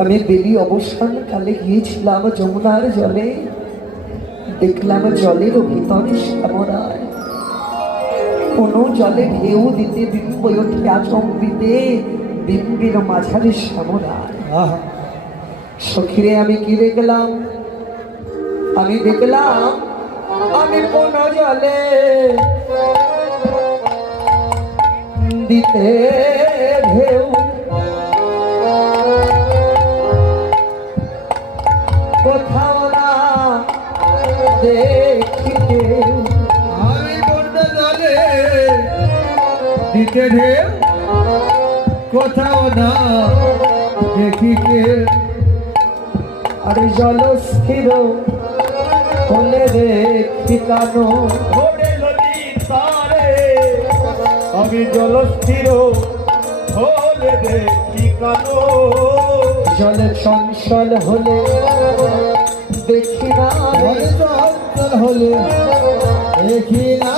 আমি বেলি অবসান কালে গিয়েছিলাম যমুনার জলে। দেখলাম জলের ভিতরে শ্যামরায় কোনো জলে ঢেউ দিতে বিম্ব ওঠে আচম্বিতে বিম্বের মাঝারে আহা। সখিরে আমি কি দেখলাম? আমি দেখলাম আমি কোন জলে দিতে ঢেউ কোথাও না দেখিতে। আমি বন্যা জলে দিতে ঢেউ, কোথাও না দেখি কে আর জল স্থির হলে রে ঠিকানো ঘোড়ে নদী তারে, আমি জলস্থির হলে দেখি কানো জলে চঞ্চল হলে দেখি না চঞ্চল হলে দেখি না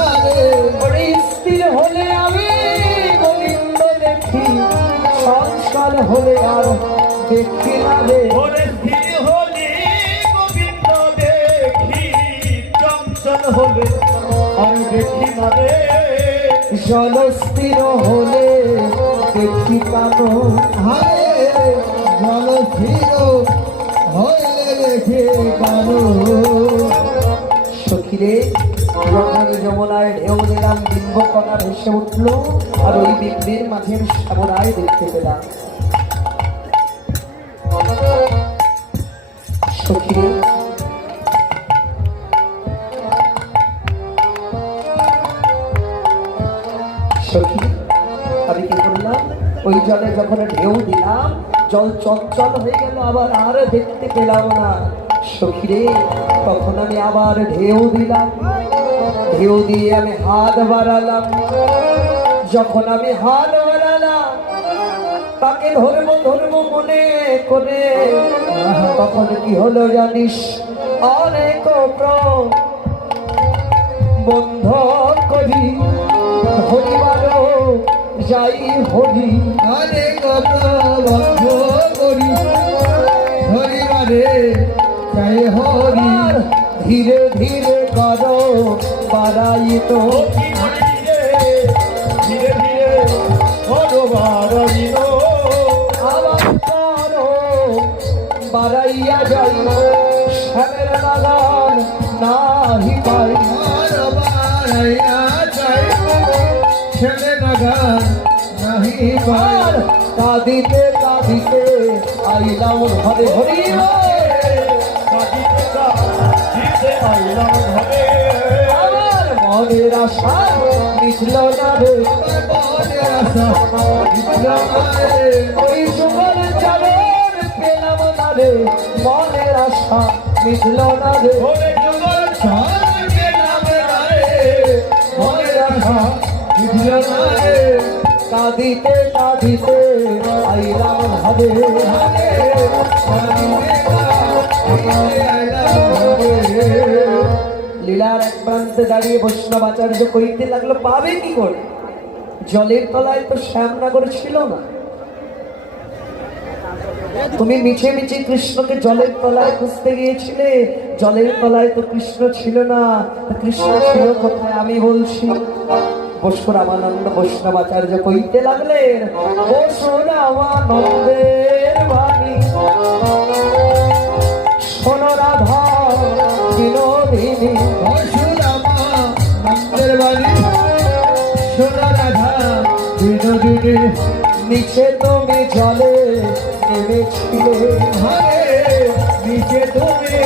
রে স্থির হলে আমি গোবিন্দ দেখি। চঞ্চল হলে আর দেখি না রে হলে আমি দেখি। না রে। জল স্থির হলে দেখি কানো হারে সখিরে যখন ঢেউ দিলাম বিম্ব কণা ভেসে উঠল, আর ওই বিম্বের মাঝে শ্যামরায় দেখতে পেলাম। সখিরে, সখী, আমি কি করলাম? ওই জলে যখন ঢেউ দিলাম জল চঞ্চল হয়ে গেল আবার আর দেখতে পেলাম না। সখীরে, তখন আমি আবার ঢেউ দিলাম। ঢেউ দিয়ে আমি হাত বাড়ালাম। যখন আমি হাত বাড়ালাম, তাকে ধরবো ধরবো মনে করে। তখন কি হলো জানিস? অনেক বন্ধ করি। হরিবার যাই হরি আরে কত বন্ধ করি। হরিবারে জয় হরি। ধীরে ধীরে করো বাড়াই তো। ধীরে আবার করো বাড়াইয়া যাই। শ্যামের বাগান নাহি পাই। ছেলে নাগান নাহি আর কাঁদিতে কাঁদিতে আইলাম ঘরে। হরি আমার মনের আশা মিটল না রে। ওই সুগর চালের পেলাম না রে। মনের আশা মিটল না রে। কাঁদিতে কাঁদিতে আইলাম ঘরে লীলার এক প্রান্তে দাঁড়িয়ে বৈষ্ণব আচার্য কইতে লাগল, পাবে কি করে? জলের তলায় তো শ্যামনগর ছিল না। তুমি মিছে মিছে কৃষ্ণকে জলের তলায় খুঁজতে গিয়েছিলে। জলের তলায় তো কৃষ্ণ ছিল না। কৃষ্ণ ছিল কোথায়? আমি বলছি বসুরামানন্দ বৈষ্ণবাচার্য কইতে লাগলেন বসুরামানন্দের বাণী। শোনো রাধা বিনোদিনী। নিচে তুমি জলে নেমেছিলে। নিচে তুমি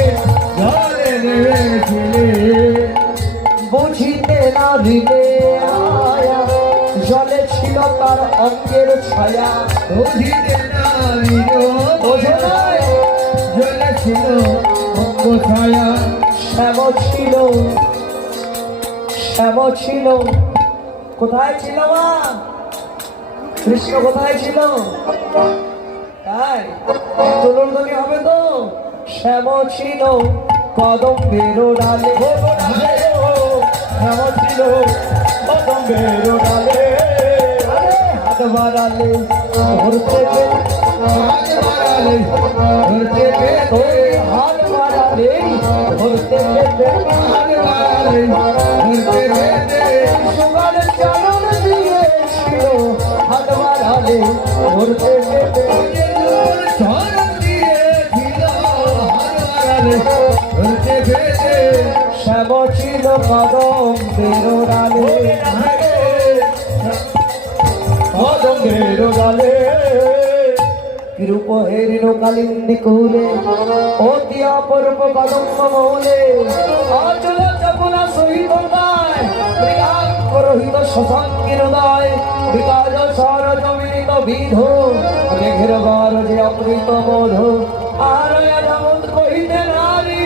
জলে নেমেছিলে। বুঝিতে না দিলে তার অঙ্গের ছায়া। ছিল অঙ্গ ছায়া শ্যাম ছিল শ্যাম ছিল কোথায় ছিল মা? কৃষ্ণ কোথায় ছিল? তাই তুলনদনি হবে তো? শ্যাম ছিল কদম বেরো ডালে। শ্যাম ছিল, কদম্বের ডালে। আরে হাত বাড়ালে ধরতে পেরে হাত বাড়ালে ধরতে পেতে ওই হাত বাড়ালে ধরতে পেতে হাত বাড়ালে ধরতে পেতে সকাল চালন দিয়েছিল হাত বাড়ালে ধরতে পেতে চরণ দিয়েছিল হাত বাড়ালে ধরতে পেতে শ্যাম ছিল কদম বেরোড়ালে বেরোড়ালে কৃপ হেরিল কালিন্দি কুলে, অতি অপূর্ব কদম মৌলে অচল চপলা সহিত রহিত শশাঙ্কির দায় বিকাজ সরজ বিধ, মেঘের বার যে অমৃত মধু আর কহিতে নারী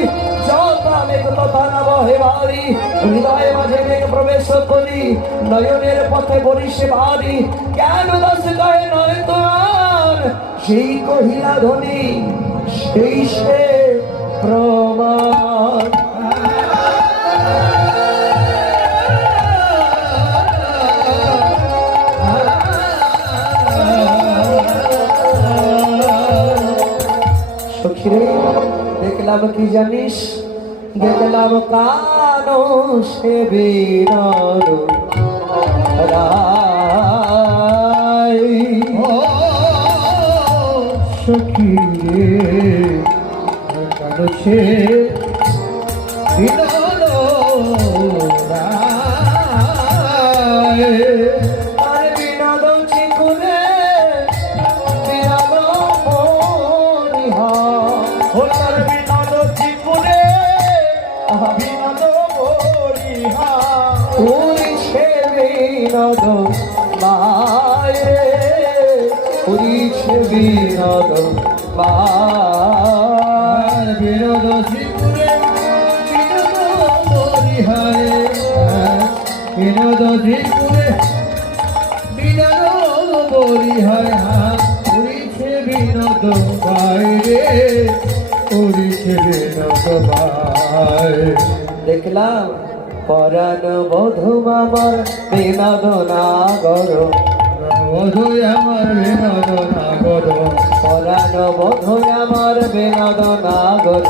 জলতা মেঘ তথা না বহে বাড়ি, হৃদয়ে মাঝে প্রবেশ করি, নয়নের পথে বরিষে ভারী কেন দাস কহে নয় তোমার? সেই কহিলা ধ্বনি, সেই সে প্রমাণ। দেখলাম কি জানিস? দেখলাম কানো সে বিনর রায়। ও বিনোদ মায়ে উড়িছে বিনোদ মায় আর বিনোদ বিনল মরিহায় বিনোদ চিপুরে বিনল মরিহায় উড়িছে বিনোদ বাইরে উড়িছে বিনোদ বাইরে দেখলাম পরাণ বধু আমার বিনোদ নাগর বধুই আমার বিনোদ নাগর পরাণ বধু আমার বিনোদ নাগর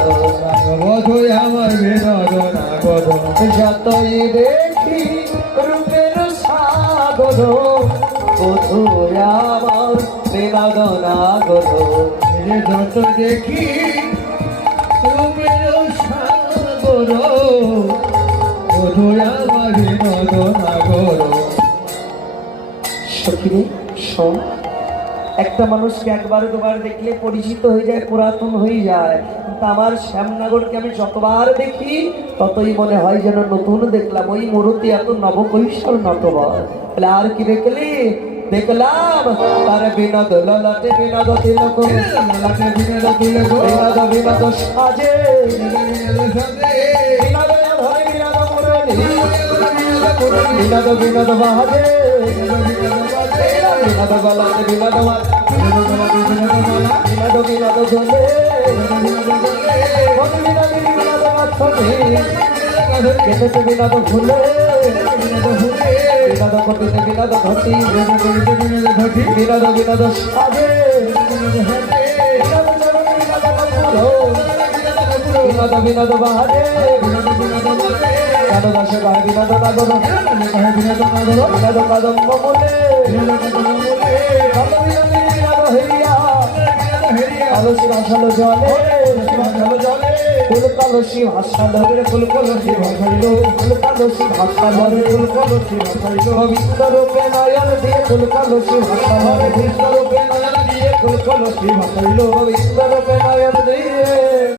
বধুই আমার বিনোদ নাগর যতই দেখি রূপের সাগর বধু আমার বিনোদ নাগর যে যত দেখি একটা মানুষকে একবার দুবার দেখলে পরিচিত হয়ে যায়, পুরাতন হয়ে যায়। কিন্তু আমার শ্যামনগরকে আমি যতবার দেখি, ততই মনে হয় যেন নতুন দেখলাম। ওই মূর্তি এত নবকৈশল নতবর তাহলে আর কি দেখলি? দেখলাম তার বিনোদ, ললাটে বিনোদ বিনোদ বিনোদ বিনোদ সাজে। বিনোদ বিনোদ বিনোদ বাজে বিনোদ বাজে বিনোদ বিনোদ বিনোদ গলাতে বিনোদ বিনোদ বিনোদ বিনোদ বিনোদ বিনোদ মাথনে বিনোদ কেটেছে ফুলে বিনোদ ফুলে বিনোদ ঘটি বিনোদ ঘটি বিনোদ বিনোদ সাজে বিনোদ বিনোদ বিনোদ বিনোদ বাজে বিনোদ বিনোদ বাজে কাদ দাসে গায়ে বিনোদ নাগর বিনোদ নাগর বিনোদ কদম্ব মূলে বিনোদ কদম বলে কাদ বিনোদ বিনোদ হইয়া বিনোদ কলসি ভাসালো জলে ভাসালো জলে ফুল কলসি ভাসালো ফুল কলসি রূপে নয়ন দিয়ে ফুল কলসি ভাসালো পবিত্র রূপে নয়ন দিয়ে